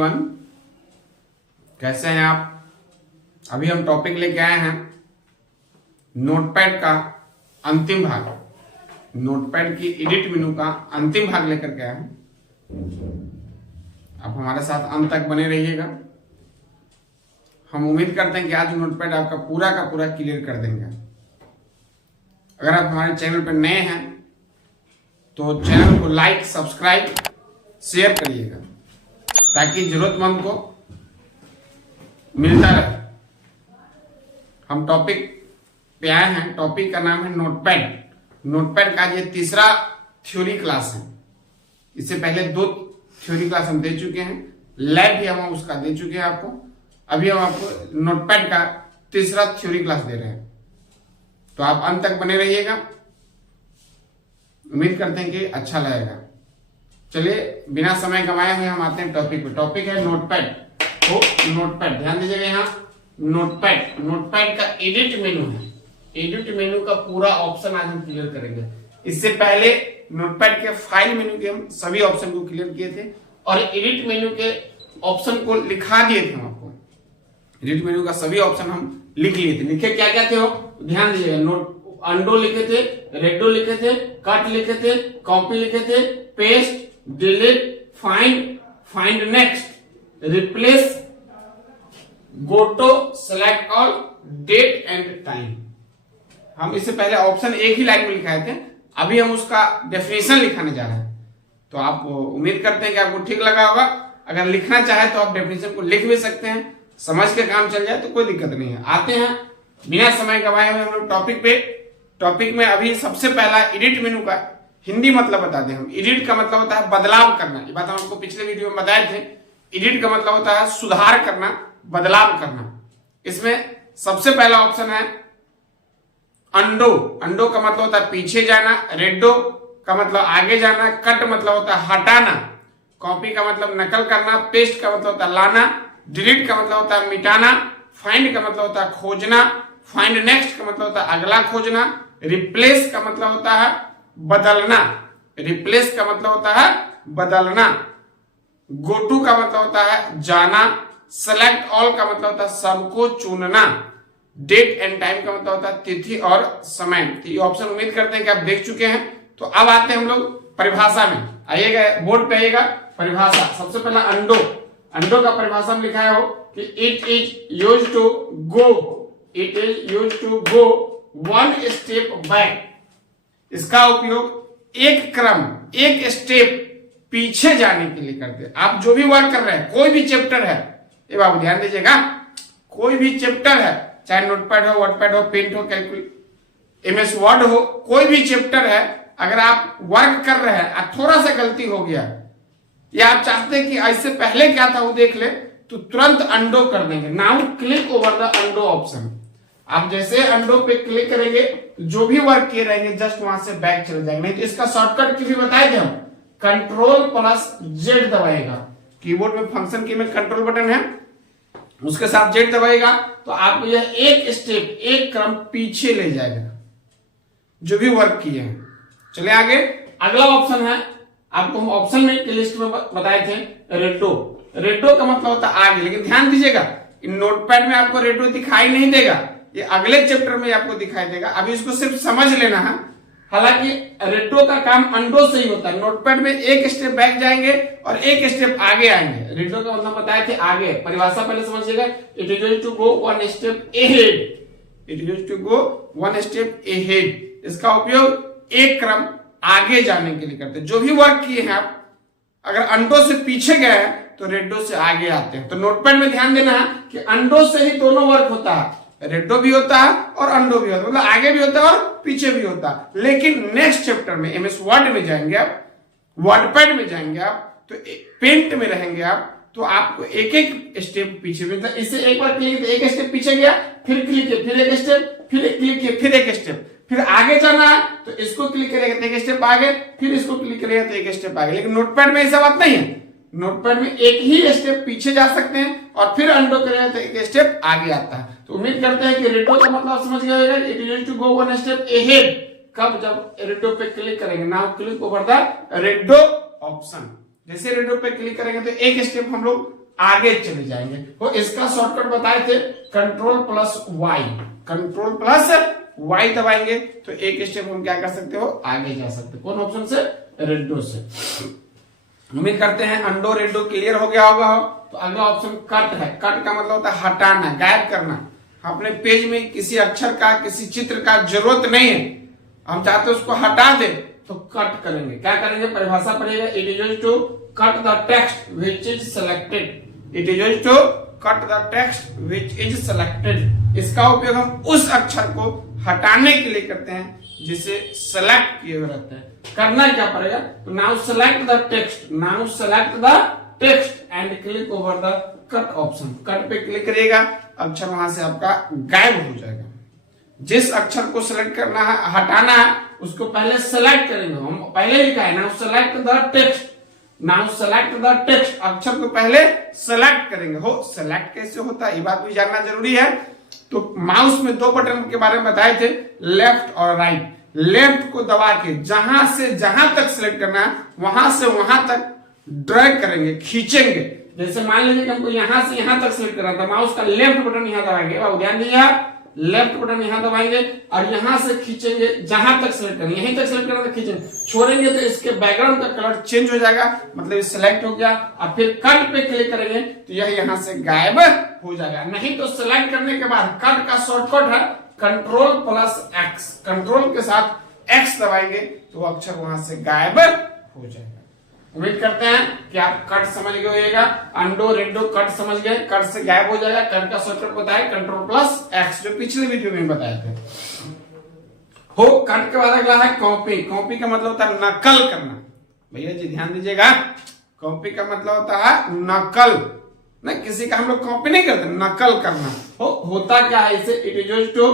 Everyone, कैसे हैं आप। अभी हम टॉपिक लेके आए हैं नोटपैड का अंतिम भाग, नोटपैड की एडिट मेनू का अंतिम भाग लेकर के आए हैं। आप हमारे साथ अंत तक बने रहिएगा। हम उम्मीद करते हैं कि आज नोटपैड आपका पूरा का पूरा क्लियर कर देंगे। अगर आप हमारे चैनल पर नए हैं तो चैनल को लाइक, सब्सक्राइब, शेयर करिएगा ताकि जरूरतमंद को मिलता रहे। हम टॉपिक पे आए हैं, टॉपिक का नाम है नोटपैड। नोटपैड का ये तीसरा थ्योरी क्लास है। इससे पहले 2 थ्योरी क्लास हम दे चुके हैं, लैब भी हम उसका दे चुके हैं आपको। अभी हम आपको नोटपैड का तीसरा थ्योरी क्लास दे रहे हैं, तो आप अंत तक बने रहिएगा। उम्मीद करते हैं कि अच्छा लगेगा। चलिए बिना समय गंवाए हुए हम आते हैं टॉपिक पे। टॉपिक है नोटपैड। तो नोटपैड ध्यान दीजिएगा, यहाँ नोटपैड का एडिट मेनू है। एडिट मेनू का पूरा ऑप्शन आज हम क्लियर करेंगे। इससे पहले नोटपैड के फाइल मेनू के हम सभी ऑप्शन को क्लियर किए थे और एडिट मेनू के ऑप्शन को लिखा दिए थे हम आपको। एडिट मेनू का सभी ऑप्शन हम लिख लिए थे। लिखे क्या क्या थे वो ध्यान दीजिएगा। नोट अंडो लिखे थे, रेडो लिखे थे, कट लिखे थे, कॉपी लिखे थे, paste, delete, find next, replace, go to, select all, date and time. हम इससे पहले ऑप्शन एक ही लाइन में लिखाए थे, अभी हम उसका डेफिनेशन लिखाने जा रहे हैं। तो आप उम्मीद करते हैं कि आपको ठीक लगा होगा। अगर लिखना चाहे तो आप डेफिनेशन को लिख भी सकते हैं, समझ के काम चल जाए तो कोई दिक्कत नहीं है। आते हैं बिना समय गवाए हुए हम लोग टॉपिक पे। टॉपिक में अभी सबसे पहला एडिट मेनू का हिंदी मतलब बता दें हम। एडिट का मतलब होता है बदलाव करना। ये बात हम आपको पिछले वीडियो में बताए थे। एडिट का मतलब होता है सुधार करना, बदलाव करना। इसमें सबसे पहला ऑप्शन है अंडो। अंडो का मतलब होता है पीछे जाना, रेडो का मतलब आगे जाना, कट मतलब होता है हटाना, कॉपी का मतलब नकल करना, पेस्ट का मतलब होता है लाना, डिलीट का मतलब होता है मिटाना, फाइंड का मतलब होता है खोजना, फाइंड नेक्स्ट का मतलब होता है अगला खोजना, रिप्लेस का मतलब होता है बदलना, रिप्लेस का मतलब होता है बदलना, गो टू का मतलब होता है जाना, सेलेक्ट ऑल का मतलब होता है सबको चुनना, डेट एंड टाइम का मतलब होता है तिथि और समय। तो ये ऑप्शन उम्मीद करते हैं कि आप देख चुके हैं। तो अब आते हैं हम लोग परिभाषा में। आइएगा बोर्ड पे, आइएगा परिभाषा। सबसे पहला अंडो। अंडो का परिभाषा में लिखा है हो कि it is used to go 1 step back. इसका उपयोग एक क्रम, एक स्टेप पीछे जाने के लिए करते हैं। आप जो भी वर्क कर रहे हैं, कोई भी चैप्टर है, ये बाबू ध्यान दीजिएगा, कोई भी चैप्टर है, चाहे नोटपैड हो, वर्डपैड हो, पेंट हो, MS वर्ड हो, कोई भी चैप्टर है, अगर आप वर्क कर रहे हैं, थोड़ा सा गलती हो गया या आप चाहते हैं कि ऐसे पहले क्या था वो देख ले, तो तुरंत अंडो कर देंगे। Now click over the undo option. आप जैसे अंडो पे क्लिक करेंगे तो जो भी वर्क किए रहेंगे जस्ट वहां से बैक चले जाएंगे। नहीं तो इसका शॉर्टकट की भी बताए थे हम, Ctrl+Z दबाएगा। कीबोर्ड में फंक्शन की में कंट्रोल बटन है, उसके साथ Z दबाएगा तो आपको यह एक स्टेप, एक क्रम पीछे ले जाएगा जो भी वर्क किए हैं। चलिए आगे, अगला ऑप्शन है, आपको हम ऑप्शन में की लिस्ट में बताए थे रेडो। रेडो का मतलब होता है आगे, लेकिन ध्यान दीजिएगा इन नोटपैड में आपको रेडो दिखाई नहीं देगा, ये अगले चैप्टर में आपको दिखाई देगा। अभी इसको सिर्फ समझ लेना है। हालांकि रेडो का काम अंडो से ही होता है। नोटपैड में एक स्टेप बैक जाएंगे और एक स्टेप आगे आएंगे। रेडो का मतलब बताए थे आगे। परिभाषा पहले समझिएगा, it is used to go 1 step ahead. It is used to go 1 step ahead. इसका उपयोग एक क्रम आगे जाने के लिए करते हैं। जो भी वर्क किए हैं आप, अगर अंडो से पीछे गए हैं तो रेडो से आगे आते हैं। तो नोटपैड में ध्यान देना है कि अंडो से ही दोनों वर्क होता है, रेडो भी होता है और अंडो भी होता है, मतलब आगे भी होता है और पीछे भी होता है। लेकिन नेक्स्ट चैप्टर में MS वर्ड में जाएंगे आप, वर्डपैड में जाएंगे आप, तो पेंट में रहेंगे आप, तो आपको एक एक स्टेप पीछे मिलता है। इसे एक बार क्लिक किया, एक स्टेप पीछे गया, फिर क्लिक किया, फिर एक स्टेप, फिर क्लिक किया, फिर एक स्टेप, फिर आगे जाना है तो इसको क्लिक करेगा तो एक स्टेप आगे, फिर इसको क्लिक करेगा तो एक स्टेप आगे। लेकिन नोटपैड में ऐसा बात नहीं है। नोटपैड में एक ही स्टेप पीछे जा सकते हैं और फिर अंडो करेगा तो एक स्टेप आगे आता है। तो उम्मीद करते हैं कि रेडो का मतलब समझ गए होगा। It is to go 1 step ahead. कब? जब रेडो पे क्लिक करेंगे। Now click over the redo option. जैसे रेडो पे क्लिक करेंगे तो एक स्टेप हम लोग आगे चले जाएंगे। तो इसका शॉर्टकट बताए थे control plus Y, control plus Y दबाएंगे तो एक स्टेप हम क्या कर सकते हो, आगे जा सकते हो। कौन ऑप्शन से, रेडो से। उम्मीद करते हैं अंडो रेडो क्लियर हो गया होगा। तो अगला ऑप्शन कट है। कट का मतलब होता है हटाना, गायब करना। अपने पेज में किसी अक्षर का, किसी चित्र का जरूरत नहीं है, हम चाहते हैं उसको हटा दे तो कट करेंगे। क्या करेंगे, परिभाषा पढ़िएगा, it is used to cut the text which is selected. It is used to cut the text which is selected. इसका उपयोग हम उस अक्षर को हटाने के लिए करते हैं जिसे सेलेक्ट किए हुए रहते हैं। करना क्या पड़ेगा, तो now select the text, now select the text and click over the cut option. Cut पे क्लिक करिएगा, अक्षर वहां से आपका गायब हो जाएगा। जिस अक्षर को सिलेक्ट करना है, हटाना है, उसको पहले सेलेक्ट करेंगे। हम पहले लिखा है now select the text, now select the text, अक्षर को पहले सेलेक्ट करेंगे। हो सेलेक्ट कैसे होता है ये बात भी जानना जरूरी है। तो माउस में दो बटन के बारे में बताए थे, लेफ्ट और राइट। लेफ्ट को दबा के जहां से जहां तक सिलेक्ट करना है वहां से वहां तक ड्रैग करेंगे, खींचेंगे। जैसे मान लीजिए कि हमको यहां से यहां तक सिलेक्ट करना था, माउस का लेफ्ट बटन यहां दबाएंगे, बाबू ध्यान दीजिए, लेफ्ट बटन यहां दबाएंगे और यहां से खींचेंगे जहां तक सिलेक्ट करना, यहीं तक सिलेक्ट करना था, खींचेंगे। छोड़ेंगे तो इसके बैकग्राउंड का कलर चेंज हो जाएगा, मतलब ये सिलेक्ट हो गया। और फिर कट पे क्लिक करेंगे तो यह यहां से गायब हो जाएगा। नहीं तो सिलेक्ट करने के बाद कट का शॉर्टकट है कंट्रोल प्लस एक्स, कंट्रोल के साथ एक्स दबाएंगे तो अक्षर वहां से गायब हो जाएगा। उम्मीद करते हैं कि आप कट समझ गए होइएगा। अंडो रेडो कट समझ गए, कट से गायब हो जाएगा। कट का शॉर्टकट बताए कंट्रोल प्लस एक्स, जो पिछले वीडियो में बताए थे। हो कट के बाद अगला है कॉपी। कॉपी का मतलब होता है नकल करना। भैया जी ध्यान दीजिएगा, कॉपी का मतलब होता है नकल। ना किसी का हम लोग कॉपी नहीं करते, नकल करना। होता क्या है इसे, it is used to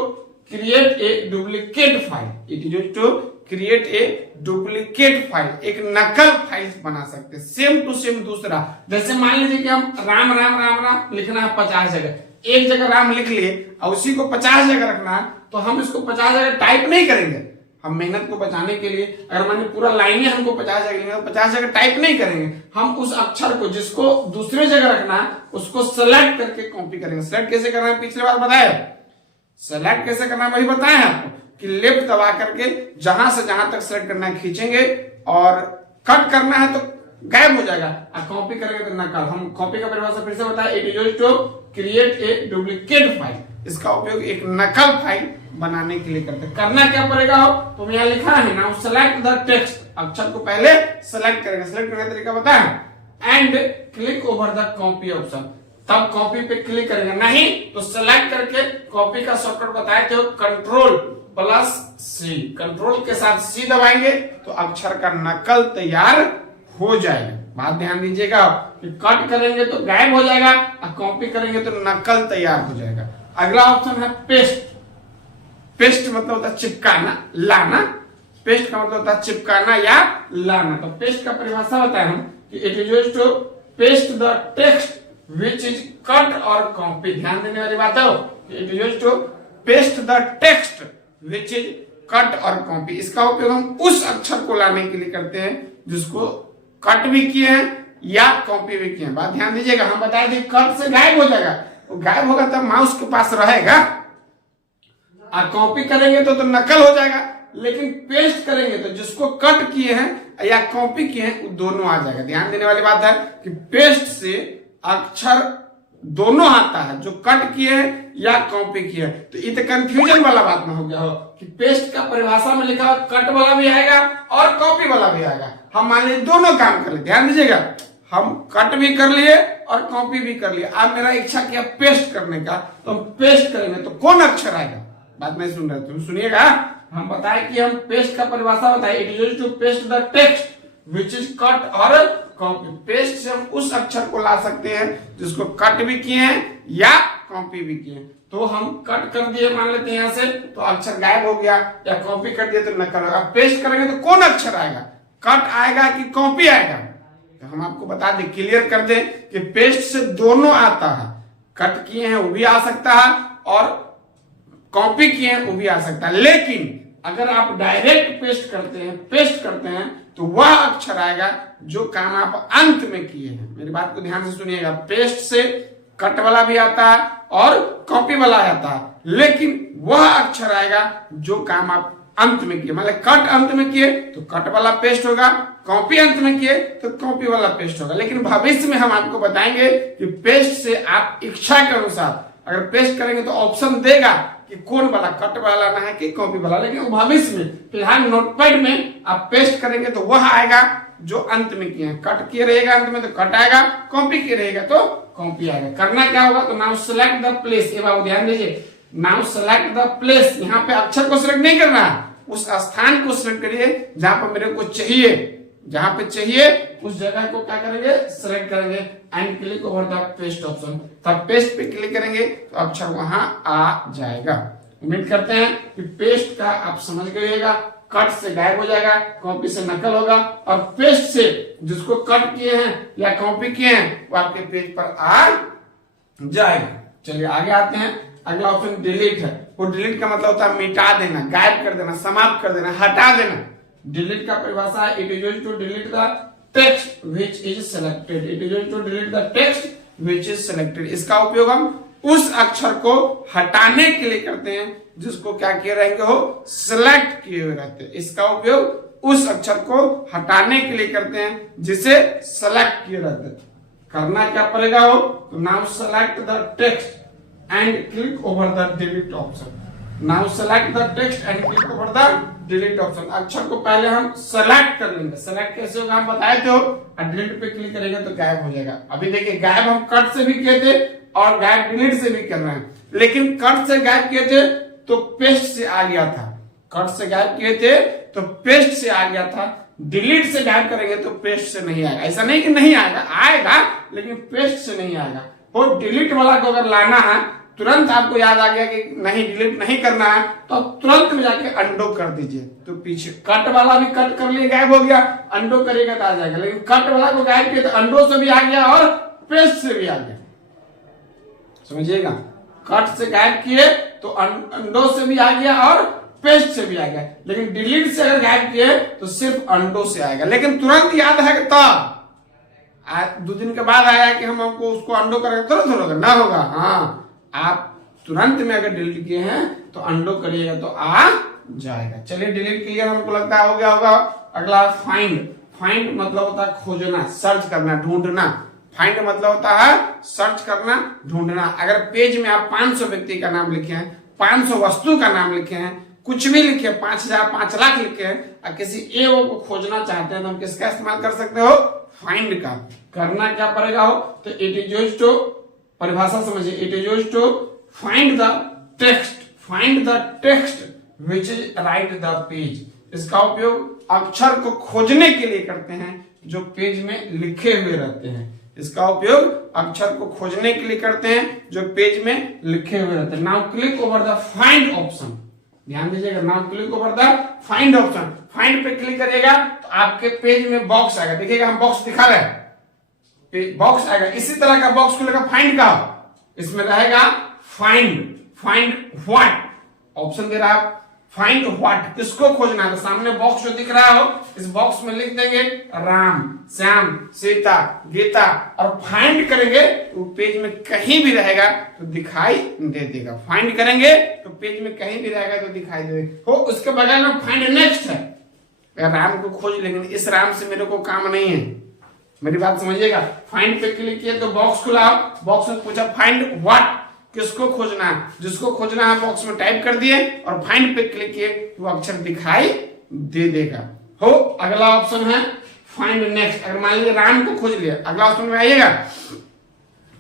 create a duplicate file. It is used to create a duplicate file, एक नकल फाइल बना सकते, सेम टू सेम दूसरा। जैसे मान लीजिए कि हम राम राम राम राम लिखना है 50 जगह, एक जगह राम लिख लिए और उसी को 50 जगह रखना है, तो हम इसको 50 जगह टाइप नहीं करेंगे। हम मेहनत को बचाने के लिए अगर मान पूरा लाइन ही हमको 50 जगह लिखना है, 50 जगह टाइप नहीं करेंगे। हम उस अक्षर को जिसको दूसरे जगह रखना है उसको सेलेक्ट करके कॉपी करेंगे। सेलेक्ट कैसे करना है पिछले बार बताया, सेलेक्ट कैसे करना है वही बताया है आपको कि लेफ्ट दबा करके जहां से जहां तक सेलेक्ट करना है खींचेंगे और कट करना है तो गायब हो जाएगा, और कॉपी करेंगे तो नकल। हम कॉपी का परिभाषा फिर से बताएं, it is used to create a duplicate file. इसका उपयोग एक नकल फाइल बनाने के लिए करते हैं। करना क्या पड़ेगा हो, तो यहाँ लिखा है नाउ सेलेक्ट द टेक्स्ट, अक्षर को पहले सेलेक्ट करेंगे। सेलेक्ट करने का तरीका बताया and click over the copy option, तब कॉपी पे क्लिक करेंगे। नहीं तो सेलेक्ट करके कॉपी का शॉर्टकट बताए थे कंट्रोल प्लस सी, कंट्रोल के साथ सी दबाएंगे तो अक्षर का नकल तैयार हो जाएगा। बात ध्यान दीजिएगा कि कट करेंगे तो गायब हो जाएगा और कॉपी करेंगे तो नकल तैयार हो जाएगा। अगला ऑप्शन है पेस्ट। पेस्ट मतलब होता है चिपकाना, लाना। पेस्ट का मतलब होता है चिपकाना या लाना। तो पेस्ट का परिभाषा बताए हम कि it is used to paste the text which is cut और कॉपी। ध्यान देने वाली बात है, it is used to paste the text which is cut और कॉपी। इसका उपयोग हम उस अक्षर को लाने के लिए करते हैं जिसको कट भी किए हैं या कॉपी भी किए हैं। बात ध्यान दीजिएगा, हम बताए थे कट से गायब हो जाएगा, वो गायब होगा तब माउस के पास रहेगा, और कॉपी करेंगे तो नकल हो जाएगा। लेकिन पेस्ट करेंगे तो जिसको कट किए हैं या कॉपी किए हैं वो दोनों आ जाएगा। ध्यान देने वाली बात है कि पेस्ट से अक्षर दोनों आता है, जो कट किए हैं या कॉपी किए हैं। तो ये तो कंफ्यूजन वाला बात ना हो गया हो कि पेस्ट का परिभाषा में लिखा हुआ कट वाला भी आएगा और कॉपी वाला भी आएगा। हम मान लीजिए दोनों काम कर ले, ध्यान दीजिएगा, हम कट भी कर लिए और कॉपी भी कर लिए। अब मेरा इच्छा किया पेस्ट करने का, तो हम पेस्ट करेंगे तो कौन अक्षर आएगा। बात नहीं सुन रहे तुम, सुनिएगा। हम बताए कि हम पेस्ट का परिभाषा बताए, it is used to paste the text which is cut और कॉपी। पेस्ट से हम उस अक्षर को ला सकते हैं जिसको कट भी किए हैं या कॉपी भी किए हैं। तो हम कट कर दिए मान लेते हैं यहाँ से, तो अक्षर गायब हो गया, या कॉपी कर दिए तो नकल होगा। पेस्ट करेंगे तो कौन अक्षर आएगा, कट आएगा कि कॉपी आएगा। तो हम आपको बता दें, क्लियर कर दें कि पेस्ट से दोनों आता है। कट किए हैं वो भी आ सकता है और कॉपी किए हैं वो भी आ सकता है। लेकिन अगर आप डायरेक्ट पेस्ट करते हैं तो वह अक्षर आएगा जो काम आप अंत में किए हैं। मेरी बात को ध्यान से सुनिएगा, पेस्ट से कट वाला भी आता है और कॉपी वाला आता है, लेकिन वह अक्षर आएगा जो काम आप अंत में किए। मतलब कट अंत में किए तो कट वाला पेस्ट होगा, कॉपी अंत में किए तो कॉपी वाला पेस्ट होगा। लेकिन भविष्य में हम आपको बताएंगे कि पेस्ट से आप इच्छा के अनुसार अगर पेस्ट करेंगे तो ऑप्शन देगा कि कौन वाला, कट वाला ना है कि कॉपी वाला। लेकिन भविष्य में फिलहाल नोटपैड में आप पेस्ट करेंगे तो वह आएगा जो अंत में किए हैं। कट किए रहेगा अंत में तो कट आएगा, कॉपी किए रहेगा तो कॉपी आएगा। करना क्या होगा, तो नाउ सेलेक्ट द प्लेस, ये बात ध्यान दीजिए, नाउ सेलेक्ट द प्लेस। यहाँ पे अक्षर को सिलेक्ट नहीं करना है, उस स्थान को सिलेक्ट करिए जहां पर मेरे को चाहिए, जहां पे चाहिए उस जगह को क्या करेंगे, सिलेक्ट करेंगे and click over the paste option. तब पेस्ट पे क्लिक करेंगे तो अक्षर वहां आ जाएगा। उम्मीद करते हैं कि पेस्ट का आप समझ गइएगा। कट से गायब हो जाएगा, कॉपी से नकल होगा, और पेस्ट से जिसको कट किए हैं या कॉपी किए हैं वो आपके पेज पर आ जाएगा। चलिए आगे आते हैं। अगला ऑप्शन डिलीट है। वो डिलीट का मतलब होता है मिटा देना, गायब कर देना, समाप्त कर देना, हटा देना। डिलीट का परिभाषा है, it is used to delete the text which is selected. It is used to delete the text which is selected. इसका उपयोग हम उस अक्षर को हटाने के लिए करते हैं जिसको क्या किए रहेंगे हो, सिलेक्ट किए हुए रहते हैं। इसका उपयोग उस अक्षर को हटाने के लिए करते हैं जिसे सेलेक्ट किए रहते हैं। करना क्या पड़ेगा हो, तो now select the text and click over the delete option. Now select the text and click over the delete option. अक्षर को पहले हम सेलेक्ट कर लेंगे। सेलेक्ट कैसे होगा हम बताए थे, और डिलीट पे क्लिक करेंगे तो गायब हो जाएगा। अभी देखिए गायब हम कट से भी किए थे और गायब डिलीट से भी कर रहे हैं, लेकिन कट से गायब किए थे तो पेस्ट से आ गया था। कट से गायब किए थे तो पेस्ट से आ गया था। डिलीट से गायब करेंगे तो पेस्ट से नहीं आएगा। ऐसा नहीं कि नहीं आएगा, आएगा लेकिन पेस्ट से नहीं आएगा। और डिलीट वाला को अगर लाना है, तुरंत आपको याद आ गया कि नहीं डिलीट नहीं करना है, तो आप तुरंत में जाके अंडो कर दीजिए। तो पीछे कट वाला भी कट कर लिए, गायब हो गया, अंडो करेगा तो आ जाएगा। लेकिन कट वाला को गायब किया तो अंडो से भी आ गया और पेस्ट से भी आ गया। समझिएगा, कट से गायब किए तो अंडो से भी आ गया और पेस्ट से भी आ गया। लेकिन डिलीट से अगर गायब किए तो सिर्फ अंडो से आएगा। लेकिन तुरंत याद है कि तब 2 दिन के बाद आया कि हम हमको उसको अंडो करेंगे, तुरंत होगा ना होगा। हाँ, आप तुरंत में अगर डिलीट किए हैं तो अंडो करिएगा तो आ जाएगा। चलिए डिलीट क्लियर हमको लगता है हो गया होगा। अगला फाइंड। फाइंड मतलब होता है खोजना, सर्च करना, ढूंढना। फाइंड मतलब होता है सर्च करना, ढूंढना। अगर पेज में आप 500 व्यक्ति का नाम लिखे हैं, 500 वस्तु का नाम लिखे हैं, कुछ भी लिखे, 5000 5 लाख लिखे हैं, और किसी एगो को खोजना चाहते हैं तो हम किसका इस्तेमाल कर सकते हो, फाइंड का। करना क्या पड़ेगा हो, तो इट इज यूज्ड टू, परिभाषा समझिए, it is used to find the text, find the text which is right the page. इसका उपयोग अक्षर को खोजने के लिए करते हैं जो पेज में लिखे हुए रहते हैं। इसका उपयोग अक्षर को खोजने के लिए करते हैं जो पेज में लिखे हुए रहते हैं। Now click over the find option. ध्यान दीजिएगा, now click over the find option. Find पे क्लिक करिएगा तो आपके पेज में बॉक्स आएगा। देखिएगा हम बॉक्स दिखा रहे हैं, बॉक्स आएगा। इसी तरह का बॉक्स खुलेगा फाइंड का, इसमें रहेगा फाइंड, फाइंड व्हाट ऑप्शन दे रहा है। फाइंड व्हाट, किसको खोजना है, तो सामने बॉक्स जो दिख रहा हो इस बॉक्स में लिख देंगे राम, श्याम, सीता, गीता, और फाइंड करेंगे तो पेज में कहीं भी रहेगा तो दिखाई दे देगा। फाइंड करेंगे तो पेज में कहीं भी रहेगा तो दिखाई दे देगा। हो उसके बगल में फाइंड नेक्स्ट है। राम को खोज, लेकिन इस राम से मेरे को काम नहीं है, मेरी बात समझिएगा। फाइंड पे क्लिक किए तो बॉक्स खुला, बॉक्स में पूछा फाइंड व्हाट, किसको खोजना है, जिसको खोजना है बॉक्स में टाइप कर दिए और फाइंड पे क्लिक किए तो वो अक्षर दिखाई दे देगा। हो अगला ऑप्शन है फाइंड नेक्स्ट। अगर मान लीजिए राम को खोज लिया, अगला ऑप्शन में आइएगा,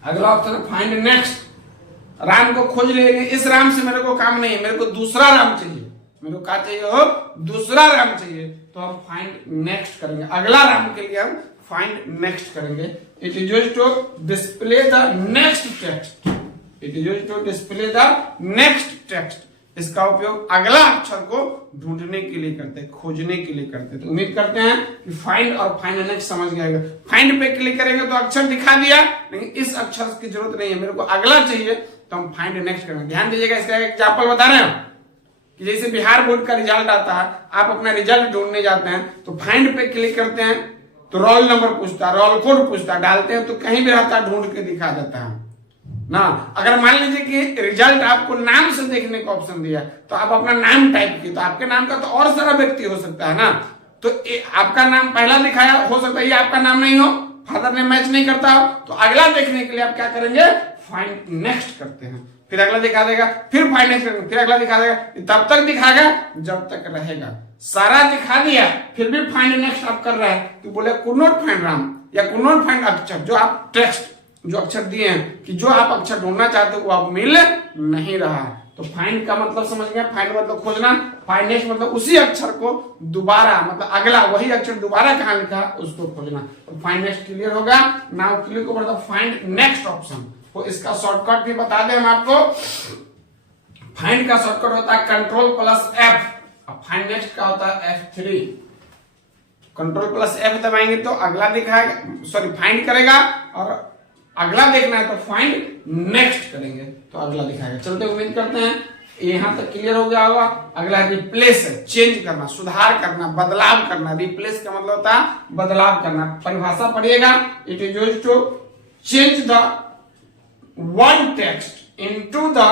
अगला ऑप्शन है फाइंड नेक्स्ट। राम को खोज लिए, इस राम से मेरे को काम नहीं है, मेरे को दूसरा राम चाहिए, मेरे को क्या चाहिए हो, दूसरा राम चाहिए, तो हम फाइंड नेक्स्ट करेंगे। अगला राम के लिए हम फाइंड नेक्स्ट करेंगे। It is used to display the next text. It is used to display the next text. इसका उपयोग अगला अक्षर को ढूंढने के लिए करते हैं, खोजने के लिए करते हैं। तो उम्मीद करते हैं कि फाइंड और फाइंड नेक्स्ट समझ गए। फाइंड पे क्लिक करेंगे तो अक्षर दिखा दिया, लेकिन इस अक्षर की जरूरत नहीं है, मेरे को अगला चाहिए तो हम फाइंड नेक्स्ट करेंगे। ध्यान दीजिएगा, इसका एग्जाम्पल बता रहे हैं। कि जैसे बिहार बोर्ड का रिजल्ट आता है, आप अपना रिजल्ट ढूंढने जाते हैं तो फाइंड पे क्लिक करते हैं तो रोल नंबर पूछता है, रोल कोड पूछता है, डालते हैं तो कहीं भी रहता है ढूंढ के दिखा देता है ना। अगर मान लीजिए कि रिजल्ट आपको नाम से देखने का ऑप्शन दिया तो आप अपना नाम टाइप किए तो आपके नाम का तो और सारा व्यक्ति हो सकता है ना, तो आपका नाम पहला दिखाया हो सकता है ये आपका नाम नहीं हो, फादर ने मैच नहीं करता हो, तो अगला देखने के लिए आप क्या करेंगे, फाइंड नेक्स्ट करते हैं, फिर अगला दिखा देगा, फिर फाइंड नेक्स्ट करेंगे, फिर अगला दिखा देगा, तब तक दिखाएगा जब तक रहेगा। सारा दिखा दिया फिर भी फाइंड नेक्स्ट आप कर रहे हैं तो बोले कुड नॉट फाइंड राम या कुड नॉट फाइंड अक्षर, जो आप टेक्स्ट जो अक्षर दिए हैं कि जो आप अक्षर ढूंढना चाहते हो वो आप मिल नहीं रहा है। तो फाइंड का मतलब समझ गया, फाइंड मतलब खोजना, फाइंड नेक्स्ट मतलब उसी अक्षर को दोबारा मतलब अगला वही अक्षर दोबारा कहां लिखा उसको खोजना। तो फाइंड नेक्स्ट क्लियर होगा। Now click over the find next option. तो इसका शॉर्टकट भी बता दें हम आपको। फाइंड का शॉर्टकट होता है Ctrl+F, अब फाइंड नेक्स्ट का होता है F3। Ctrl+F दबाएंगे तो अगला दिखाएगा, सॉरी फाइंड करेगा, और अगला देखना है तो फाइंड नेक्स्ट करेंगे तो अगला दिखाएगा। चलते उम्मीद करते हैं यहां तक क्लियर हो गया होगा। अगला रिप्लेस है, चेंज करना, सुधार करना, बदलाव करना। रिप्लेस का मतलब होता है बदलाव करना। परिभाषा पढ़िएगा, it is used to change the one text into the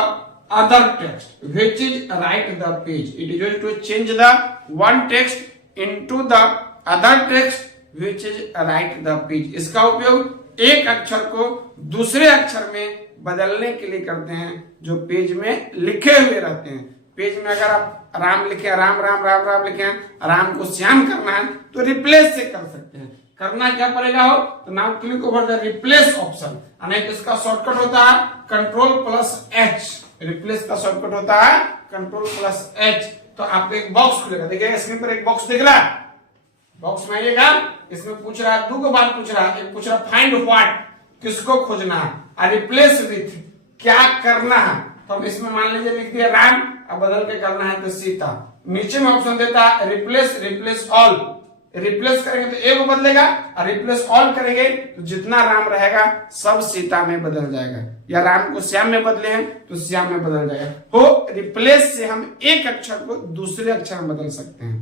other text which is right the page. It is used to change the one text into the other text which is right the page. इसका उपयोग एक अक्षर को दूसरे अक्षर में बदलने के लिए करते हैं जो पेज में लिखे हुए रहते हैं। पेज में अगर आप राम लिखे, राम राम राम राम लिखे, राम को श्याम करना है तो रिप्लेस से कर सकते हैं। करना क्या पड़ेगा हो तो now click over the replace option, नहीं तो इसका शॉर्टकट होता है Ctrl+H। रिप्लेस का शॉर्टकट होता है Ctrl+H। तो आपको एक बॉक्स खुलेगा, देखिएगा स्क्रीन पर एक बॉक्स दिख रहा है, बॉक्स में आइएगा, इसमें पूछ रहा है, दो बात पूछ रहा है। एक पूछ रहा है फाइंड व्हाट, किसको खोजना है, और रिप्लेस विथ, क्या करना है। तो हम इसमें मान लीजिए लिख दिया राम, अब बदल के करना है तो सीता। नीचे में ऑप्शन देता है रिप्लेस, रिप्लेस ऑल। रिप्लेस करेंगे तो एक बदलेगा, और रिप्लेस ऑल करेंगे तो जितना राम रहेगा सब सीता में बदल जाएगा, या राम को श्याम में बदले तो श्याम में बदल जाएगा। हो रिप्लेस से हम एक अक्षर को दूसरे अक्षर में बदल सकते हैं।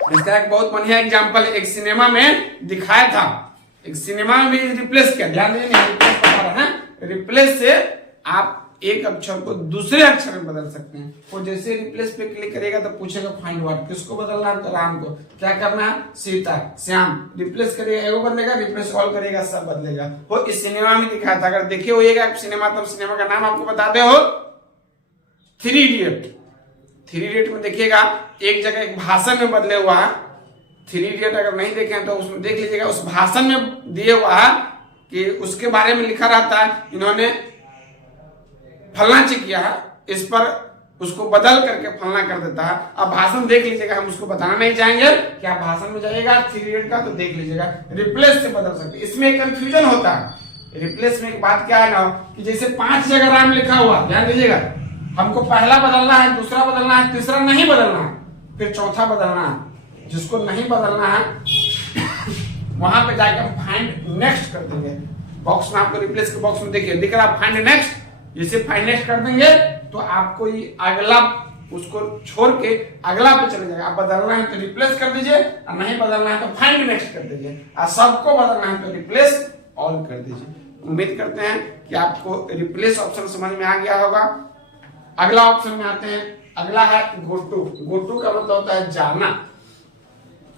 इसका एक बहुत बढ़िया एग्जांपल एक सिनेमा में दिखाया था, एक सिनेमा में भी रिप्लेस किया, ध्यान दीजिए। रिप्लेस से आप एक अक्षर को दूसरे अक्षर में बदल सकते हैं। और जैसे रिप्लेस पे क्लिक करेगा तो पूछेगा फाइंड व्हाट, किसको बदलना है तो राम को, क्या करना है सीता, श्याम। रिप्लेस करेगा एगो बदलेगा, रिप्लेस ऑल करेगा सब बदलेगा। वो इस सिनेमा में दिखाया था, अगर देखे होइएगा सिनेमा, तब सिनेमा का नाम आपको बताते हो 3 इडियट। 3 इडियट में देखिएगा एक जगह एक भाषण में बदले हुआ है। 3 इडियट अगर नहीं देखे तो उसमें देख लीजिएगा, उस भाषण में दिए हुआ है कि उसके बारे में लिखा रहता है इन्होंने फलना चीज किया है, इस पर उसको बदल करके फलना कर देता है। अब भाषण देख लीजिएगा, हम उसको बताना नहीं चाहेंगे कि आप भाषण में जाइएगा 3 इडियट का तो देख लीजिएगा। रिप्लेस से बदल सकते, इसमें एक कंफ्यूजन होता है। रिप्लेस में एक बात क्या है ना कि जैसे 5 जगह राम लिखा हुआ, ध्यान दीजिएगा, हमको पहला बदलना है, दूसरा बदलना है, तीसरा नहीं बदलना है, फिर चौथा बदलना है। जिसको नहीं बदलना है वहां पे जाकर हम फाइंड नेक्स्ट कर देंगे। बॉक्स में आपको रिप्लेस के बॉक्स में देखिए दिख रहा है फाइंड नेक्स्ट, जैसे फाइंड नेक्स्ट कर देंगे तो आपको ये अगला उसको छोड़ के अगला पे चले जाएगा। आप बदलना है तो रिप्लेस कर दीजिए, और नहीं बदलना है तो फाइंड नेक्स्ट कर दीजिए, और सबको बदलना है तो रिप्लेस ऑल कर दीजिए। उम्मीद करते हैं कि आपको रिप्लेस ऑप्शन समझ में आ गया होगा। अगला ऑप्शन में आते हैं, अगला है गोटू। गोटू का मतलब होता है जाना।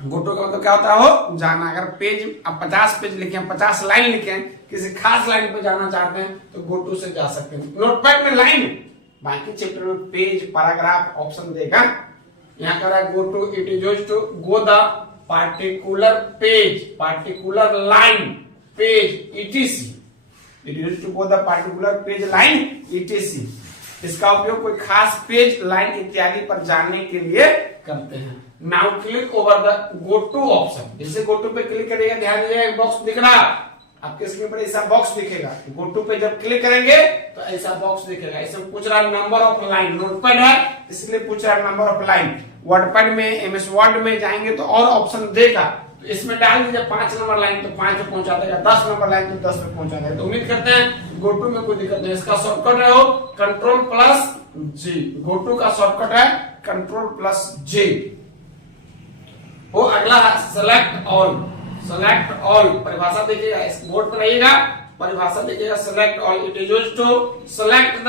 गोटू का मतलब क्या होता है हो जाना। अगर पेज आप 50 पेज लिखे, 50 लाइन लिखे, किसी खास लाइन पे जाना चाहते हैं तो गोटू से जा सकते हैं। नोटपैड में लाइन, बाकी चैप्टर में पेज पैराग्राफ ऑप्शन देगा। यहाँ कर रहा है go to, it is used to go the particular page, particular line, page etc. It is used to go the particular page line etc. इसका उपयोग कोई खास पेज, लाइन इत्यादि पर जाने के लिए करते हैं। Now click over the go to option. जैसे गो टू पे क्लिक करेगा, ध्यान दीजिएगा एक बॉक्स दिख रहा है आपके स्क्रीन पर, ऐसा बॉक्स दिखेगा। गो टू पे जब क्लिक करेंगे तो ऐसा बॉक्स दिखेगा। इसमें पूछ रहा है नंबर ऑफ लाइन, नोटपैड है इसलिए पूछ रहा है नंबर ऑफ लाइन। वर्डपैड में, एमएस वर्ड में जाएंगे तो और ऑप्शन देगा, तो इसमें डाल दीजिए 5 नंबर लाइन तो 5 पे पहुंचा देगा, 10 नंबर लाइन तो 10 पे पहुंचा देगा। तो उम्मीद करते हैं गो टू में कोई दिक्कत नहीं। इसका शॉर्टकट है हो Ctrl+ G, गो टू का शॉर्टकट है Ctrl+J। वो अगला सेलेक्ट ऑल, सेलेक्ट ऑल परिभाषा देखिएगा, इस बोर्ड पर रहिएगा, परिभाषा देखिएगा select all. It is used to select the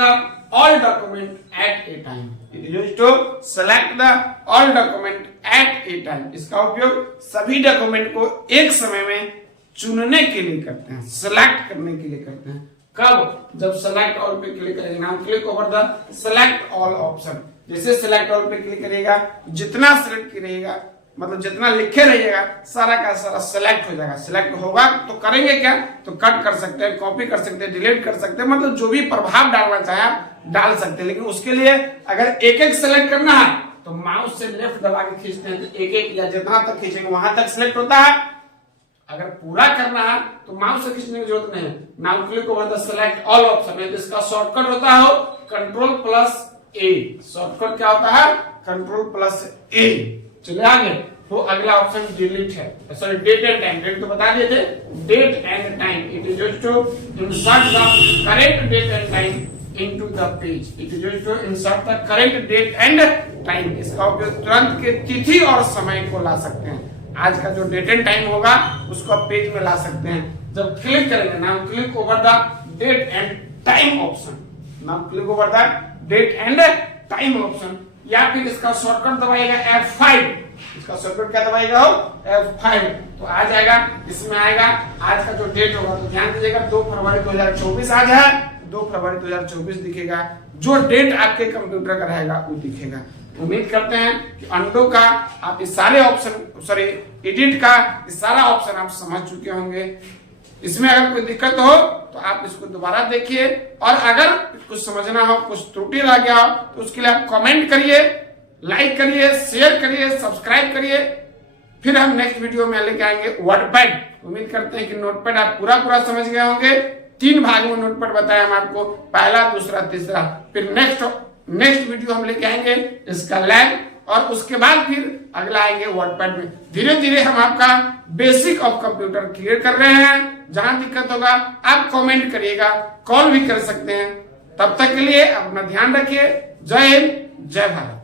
all document at a time, it is used to select the all document at a time. इसका उपयोग सभी डॉक्यूमेंट को एक समय में चुनने के लिए करते हैं, सेलेक्ट करने के लिए करते हैं। कब? जब सेलेक्ट ऑल पे क्लिक करेंगे, now click over the select all option. जैसे सेलेक्ट ऑल पे क्लिक करिएगा, जितना सेलेक्ट करिएगा मतलब जितना लिखे रहिएगा सारा का सारा सेलेक्ट हो जाएगा। सेलेक्ट होगा तो करेंगे क्या, तो कट कर सकते हैं, कॉपी कर सकते हैं, डिलीट कर सकते हैं, मतलब जो भी प्रभाव डालना चाहे आप डाल सकते हैं। लेकिन उसके लिए अगर एक एक सेलेक्ट करना है तो माउस से लेफ्ट दबा के खींचते हैं तो एक एक या जितना तक खींचेंगे वहां तक सेलेक्ट होता है। अगर पूरा करना है तो माउस से खींचने की जरूरत नहीं है। Now click over the select all option, इसका शॉर्टकट होता है Ctrl+A। शॉर्टकट क्या होता है? Ctrl+A। चलिए आगे, वो अगला ऑप्शन डिलीट है, sorry date and time. Date तो बता दिए थे, date and time. It is used to insert the correct date and time into the page, it is used to insert the correct date and time। इसका उपयोग तुरंत के तिथि और समय को ला सकते हैं। आज का जो डेट एंड टाइम होगा उसको आप पेज में ला सकते हैं। जब क्लिक करेंगे, now click over the date and time option, now click over the date and time option, या फिर इसका शॉर्टकट दबाइएगा F5। इसका शॉर्टकट क्या दबाइएगा? F5। तो आ जाएगा, इसमें आएगा आज का जो डेट होगा। तो ध्यान दीजिएगा 2 फरवरी 2024 आज है, 2 फरवरी 2024 दिखेगा। जो डेट आपके कंप्यूटर का रहेगा वो दिखेगा। उम्मीद करते हैं कि अंडो का आप इस सारे ऑप्शन, सॉरी एडिट का इस सारा ऑप्शन आप समझ चुके होंगे। इसमें अगर कोई दिक्कत हो तो आप इसको दोबारा देखिए, और अगर कुछ समझना हो, कुछ त्रुटि रह गया हो तो उसके लिए आप कमेंट करिए, लाइक करिए, शेयर करिए, सब्सक्राइब करिए। फिर हम नेक्स्ट वीडियो में लेके आएंगे वर्डपैड। उम्मीद करते हैं कि नोटपैड आप पूरा समझ गए होंगे। 3 भाग में नोटपैड बताया हम आपको, पहला, दूसरा, तीसरा। फिर नेक्स्ट वीडियो हम लेके आएंगे इसका लैब, और उसके बाद फिर अगला आएंगे वर्डपैड में। धीरे धीरे हम आपका बेसिक ऑफ कंप्यूटर क्लियर कर रहे हैं। जहां दिक्कत होगा आप कमेंट करिएगा, कॉल भी कर सकते हैं। तब तक के लिए अपना ध्यान रखिए। जय हिंद, जय भारत।